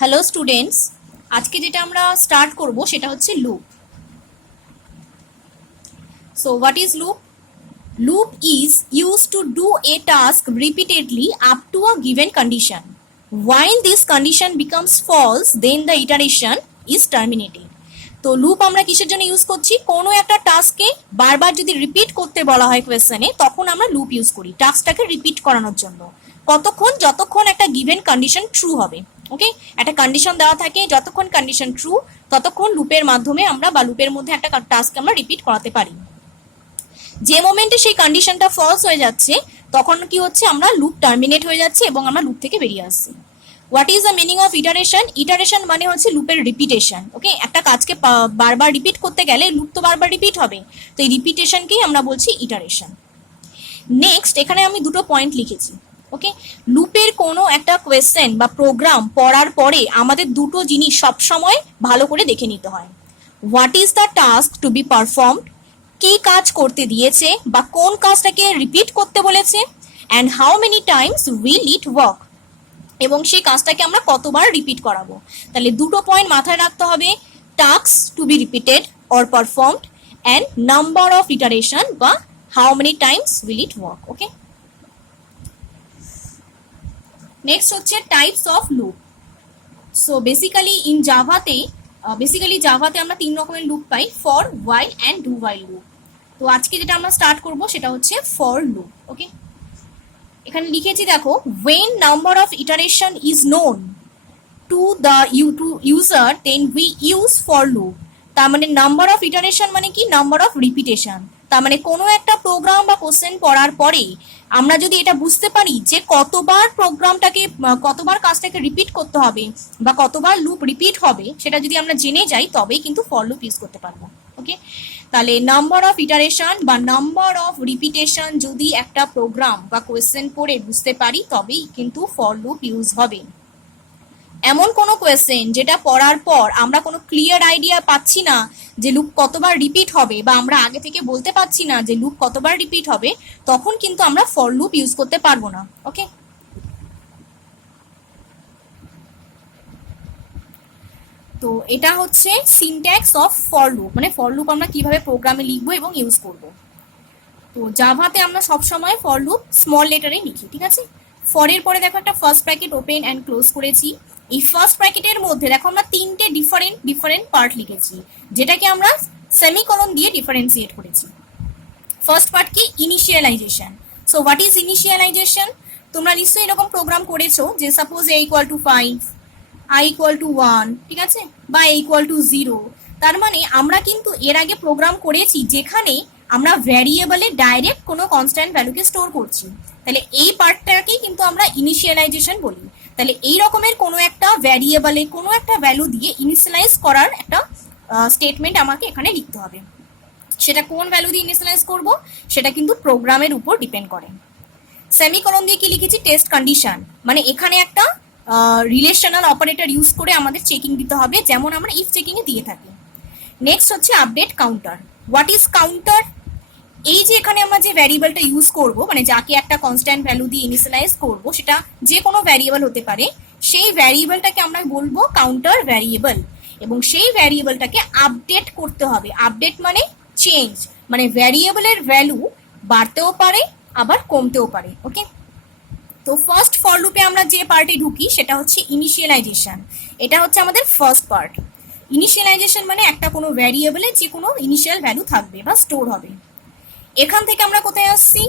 Hello students, আজকে যেটা আমরা স্টার্ট করব সেটা হচ্ছে loop. So what is loop? Loop is used to do a task repeatedly up to a given condition. While this condition becomes false, then the iteration is terminated. তো loop আমরা কিসের জন্য ইউজ করছি? কোনো একটা টাস্ককে বারবার যদি রিপিট করতে বলা হয় কোয়েশ্চেনে, তখন আমরা লুপ ইউজ করি টাস্কটাকে রিপিট করানোর জন্য। কতক্ষণ? যতক্ষণ একটা গিভেন কন্ডিশন ট্রু হবে। ওকে, একটা কন্ডিশন দেওয়া থাকে, যতক্ষণ কন্ডিশন ট্রু ততক্ষণ লুপের মাধ্যমে আমরা বা লুপের মধ্যে একটা টাস্ক আমরা রিপিট করাতে পারি। যে মোমেন্টে সেই কন্ডিশনটা ফলস হয়ে যাচ্ছে তখন কি হচ্ছে, আমরা লুপ টার্মিনেট হয়ে যাচ্ছে এবং আমরা লুপ থেকে বেরিয়ে আসছি। What is the meaning of iteration? Iteration মানে হচ্ছে লুপের রিপিটেশন। ওকে, একটা কাজকে বারবার রিপিট করতে গেলে লুপ তো বারবার রিপিট হবে, তো এই রিপিটেশনকেই আমরা বলছি ইটারেশন। নেক্সট, এখানে আমি দুটো পয়েন্ট লিখেছি। ওকে, লুপের কোনো একটা কোয়েশ্চেন বা প্রোগ্রাম পড়ার পরে আমাদের দুটো জিনিস সবসময় ভালো করে দেখে নিতে হয়। What is the task to be performed? কি কাজ করতে দিয়েছে বা কোন কাজটাকে রিপিট করতে বলেছে, and how many times will it work, এবং সেই কাজটাকে আমরা কতবার রিপিট করাবো। তাহলে দুটো পয়েন্ট মাথায় রাখতে হবে, task to be repeated or performed and number of iteration বা how many times will it work. Okay, next হচ্ছে types of loop. So basically জাভাতে আমরা তিন রকমের লুপ পাই, for, while and do while loop. তো আজকে যেটা আমরা স্টার্ট করব সেটা হচ্ছে ফর লুপ। ওকে, এখানে লিখেছি দেখো, when number of iteration is known to the user then we use for loop। তার মানে নাম্বার অফ ইটারেশন মানে কি? Number of repetition. তার মানে কোনো একটা প্রোগ্রাম বা কোশ্চেন পড়ার পরে আমরা যদি এটা বুঝতে পারি যে কতবার কাজটাকে রিপিট করতে হবে বা কতবার লুপ রিপিট হবে, সেটা যদি আমরা জেনে যাই তবেই কিন্তু ফর লুপ ইউজ করতে পারবো। ওকে, তাহলে নাম্বার অফ ইটারেশন বা নাম্বার অফ রিপিটেশন যদি একটা প্রোগ্রাম বা কোয়েশ্চেন পড়ে বুঝতে পারি তবেই কিন্তু ফর লুপ ইউজ হবে। এমন কোনো কোয়েশ্চেন যেটা পড়ার পর আমরা কোনো ক্লিয়ার আইডিয়া পাচ্ছি না যে লুপ কতবার রিপিট হবে, বা আমরা আগে থেকে বলতে পারছি না যে লুপ কতবার রিপিট হবে, তখন কিন্তু আমরা ফর লুপ ইউজ করতে পারবো না। ওকে, তো এটা হচ্ছে সিনট্যাক্স অফ ফর লুপ, মানে ফর লুপ আমরা কিভাবে প্রোগ্রামে লিখবো এবং ইউজ করব। তো জাভাতে আমরা সবসময় ফর লুপ স্মল লেটারে লিখি, ঠিক আছে। ফরের পরে দেখো একটা first bracket open and close করেছি। এই ফার্স্ট ব্র্যাকেটের মধ্যে দেখো আমরা তিনটে ডিফারেন্ট পার্ট লিখেছি, যেটাকে আমরা সেমিকোলন দিয়ে ডিফারেন্সিয়েট করেছি। ফার্স্ট পার্ট কি? Initialization. So what is initialization? তোমরা নিশ্চয়ই এরকম প্রোগ্রাম করেছো যে suppose a equal to 5, i equal to 1, ঠিক আছে, বা a ইকুয়াল টু 0। তার মানে আমরা কিন্তু এর আগে প্রোগ্রাম করেছি যেখানে আমরা ভ্যারিয়েবলে ডাইরেক্ট কোনো কনস্ট্যান্ট ভ্যালুকে স্টোর করছি। তাহলে এই পার্টটাকেই কিন্তু আমরা ইনিশিয়ালাইজেশন বলি। তাহলে এই রকমের কোনো একটা ভ্যারিয়েবলে কোনো একটা ভ্যালু দিয়ে ইনিশিয়ালাইজ করার একটা স্টেটমেন্ট আমাকে এখানে লিখতে হবে। সেটা কোন ভ্যালু দিয়ে ইনিশিয়ালাইজ করব সেটা কিন্তু প্রোগ্রামের উপর ডিপেন্ড করে। সেমিকোলন দিয়ে কি লিখেছি? টেস্ট কন্ডিশন, মানে এখানে একটা রিলেশনাল অপারেটর ইউজ করে আমাদের চেকিং দিতে হবে, যেমন আমরা ইফ চেকিং এ দিয়ে থাকি। নেক্সট হচ্ছে update counter. What is counter? এই যে এখানে আমরা যে ভ্যারিয়েবলটা ইউজ করব, মানে যাকে একটা কনস্ট্যান্ট ভ্যালু দিয়ে ইনিশিয়ালাইজ করব, সেটা যে কোনো ভ্যারিয়েবল হতে পারে, সেই ভ্যারিয়েবলটাকে আমরা বলবো কাউন্টার ভ্যারিয়েবল, এবং সেই ভ্যারিয়েবলটাকে আপডেট করতে হবে। আপডেট মানে চেঞ্জ, মানে ভ্যারিয়েবলের ভ্যালু বাড়তেও পারে আবার কমতেও পারে। ওকে, তো ফার্স্ট ফর লুপে আমরা যে পার্টে ঢুকি সেটা হচ্ছে ইনিশিয়ালাইজেশন। এটা হচ্ছে আমাদের ফার্স্ট পার্ট। ইনিশিয়ালাইজেশন মানে একটা কোনো ভ্যারিয়েবলে যে কোনো ইনিশিয়াল ভ্যালু থাকবে বা স্টোর হবে। এখান থেকে আমরা কোথায় আসছি?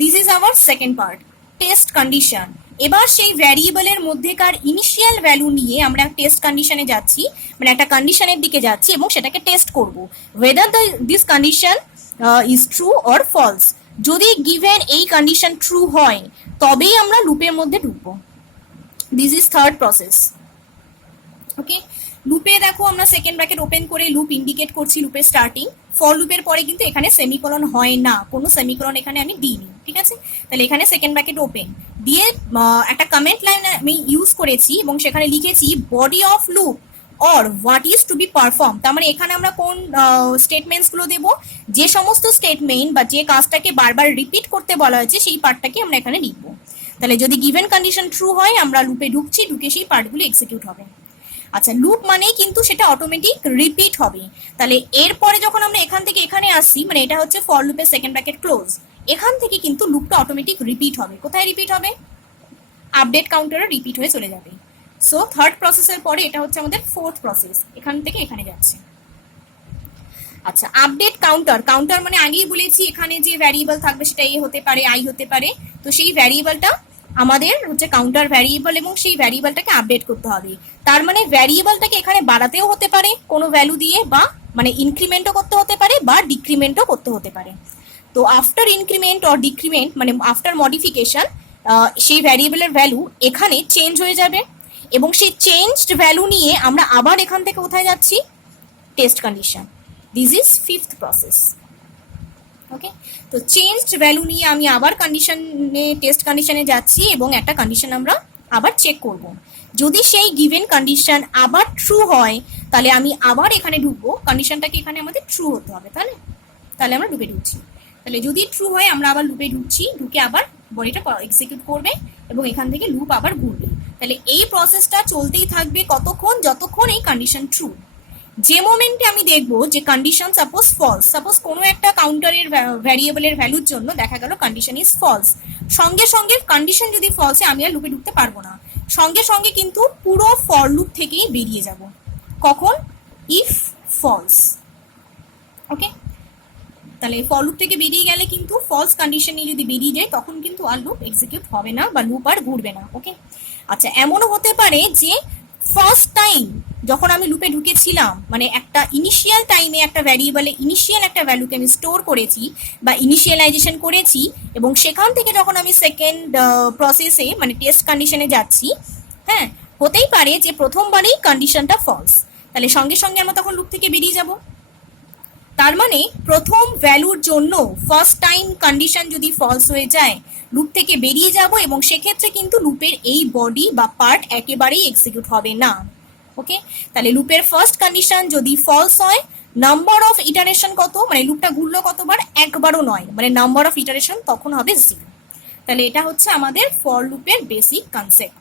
This is our second part, test condition. এবার সেই ভ্যারিয়েবলের মধ্যেকার ইনিশিয়াল ভ্যালু নিয়ে আমরা টেস্ট কন্ডিশনে যাচ্ছি, মানে একটা কন্ডিশনের দিকে যাচ্ছি এবং সেটাকে টেস্ট করব whether this condition is true or false. যদি গিভেন এই কন্ডিশন ট্রু হয় তবেই আমরা লুপের মধ্যে ঢুকবো। This is third process. Okay, লুপে দেখো আমরা সেকেন্ড ব্র্যাকেট ওপেন করে লুপ ইন্ডিকেট করছি, লুপের স্টার্টিং। ফর লুপের পরে কিন্তু এখানে সেমিকোলন হয় না, কোনো সেমিকোলন এখানে আমি দিইনি, ঠিক আছে। তাহলে এখানে সেকেন্ড ব্র্যাকেট ওপেন দিয়ে একটা কমেন্ট লাইন আমি ইউজ করেছি এবং সেখানে লিখেছি body of loop or what is to be perform. তার মানে এখানে আমরা কোন স্টেটমেন্টস গুলো দেবো, যে সমস্ত স্টেটমেন্ট বা যে কাজটাকে বারবার রিপিট করতে বলা হয়েছে সেই পার্টটাকে আমরা এখানে লিখবো। তাহলে যদি গিভেন কন্ডিশন ট্রু হয় আমরা লুপে ঢুকছি, ঢুকে সেই পার্টগুলো এক্সিকিউট হবে। আচ্ছা, লুপ মানেই কিন্তু সেটা অটোমেটিক রিপিট হবে। তাহলে এরপরে যখন আমরা এখান থেকে এখানে আসছি, মানে এটা হচ্ছে ফর লুপের সেকেন্ড ব্র্যাকেট ক্লোজ, এখান থেকে কিন্তু লুপটা অটোমেটিক রিপিট হবে। কোথায় রিপিট হবে? আপডেট কাউন্টারে রিপিট হয়ে চলে যাবে। সো থার্ড প্রসেসের পরে এটা হচ্ছে আমাদের ফোর্থ প্রসেস, এখান থেকে এখানে যাচ্ছে। আচ্ছা, আপডেট কাউন্টার, কাউন্টার মানে আগেই বলেছি এখানে যে ভ্যারিয়েবল থাকবে সেটা এ হতে পারে, আই হতে পারে। তো সেই ভ্যারিয়েবলটা আমাদের হচ্ছে কাউন্টার ভ্যারিয়েবল এবং সেই ভ্যারিয়েবলটাকে আপডেট করতে হবে। তার মানে ভ্যারিয়েবলটাকে এখানে বাড়াতেও হতে পারে কোনো ভ্যালু দিয়ে, বা মানে ইনক্রিমেন্টও করতে হতে পারে বা ডিক্রিমেন্টও করতে হতে পারে। তো আফটার ইনক্রিমেন্ট অর ডিক্রিমেন্ট মানে আফটার মডিফিকেশন সেই ভ্যারিয়েবলের ভ্যালু এখানে চেঞ্জ হয়ে যাবে এবং সেই চেঞ্জড ভ্যালু নিয়ে আমরা আবার এখান থেকে কোথায় যাচ্ছি? Test condition. This is fifth process. Okay, তো চেঞ্জড ভ্যালু নিয়ে আমি আবার কন্ডিশনে টেস্ট কন্ডিশনে যাচ্ছি এবং একটা কন্ডিশন আমরা আবার চেক করব। যদি সেই গিভেন কন্ডিশন আবার ট্রু হয় তাহলে আমি আবার এখানে ঢুকবো, কন্ডিশনটাকে এখানে আমাদের ট্রু হতে হবে, তাহলে তাহলে আমরা লুপে ঢুকছি। তাহলে যদি ট্রু হয় আমরা আবার লুপে ঢুকছি, ঢুকে আবার বডিটা এক্সিকিউট করবে এবং এখান থেকে লুপ আবার ঘুরবে। তাহলে এই প্রসেসটা চলতেই থাকবে কতক্ষণ? যতক্ষণ এই কন্ডিশন ট্রু। যে মোমেন্টে আমি দেখবো যে কন্ডিশন সাপোজ ফলস, সাপোজ কোনো একটা কাউন্টারের ভ্যারিয়েবলের ভ্যালুর জন্য দেখা গেল কন্ডিশন ইজ ফলস, সঙ্গে সঙ্গে কন্ডিশন যদি ফলসে আমি আর লুপে ঢুকতে পারবো না, সঙ্গে সঙ্গে কিন্তু পুরো ফর লুপ থেকেই বেরিয়ে যাব। কখন? If false. ওকে, তাহলে ফর লুপ থেকে বেরিয়ে গেলে কিন্তু ফলস কন্ডিশনে যদি বেরিয়ে যায় তখন কিন্তু আর লুপ এক্সিকিউট হবে না বা লুপ আর ঘুরবে না। ওকে, আচ্ছা, এমনও হতে পারে যে ফার্স্ট টাইম যখন আমি লুপে ঢুকেছিলাম, মানে একটা ইনিশিয়াল টাইমে একটা ভ্যারিয়েবলে ইনিশিয়াল একটা ভ্যালুকে আমি স্টোর করেছি বা ইনিশিয়ালাইজেশন করেছি এবং সেখান থেকে যখন আমি সেকেন্ড প্রসেসে মানে টেস্ট কন্ডিশনে যাচ্ছি, হ্যাঁ, হতেই পারে যে প্রথমবারেই কন্ডিশনটা ফলস, তাহলে সঙ্গে সঙ্গে আমরা তখন লুপ থেকে বেরিয়ে যাব। তার মানে প্রথম ভ্যালুর জন্য ফার্স্ট টাইম কন্ডিশন যদি ফলস হয়ে যায় লুপ থেকে বেরিয়ে যাব এবং সেক্ষেত্রে কিন্তু লুপের এই বডি বা পার্ট একেবারেই এক্সিকিউট হবে না। ওকে, তাহলে লুপের ফার্স্ট কন্ডিশন যদি ফলস হয়, নাম্বার অফ ইটারেশন কত, মানে লুপটা ঘুরলো কতবার? একবারও নয়, মানে নাম্বার অফ ইটারেশন তখন হবে 0। তাহলে এটা হচ্ছে আমাদের ফর লুপের বেসিক কনসেপ্ট।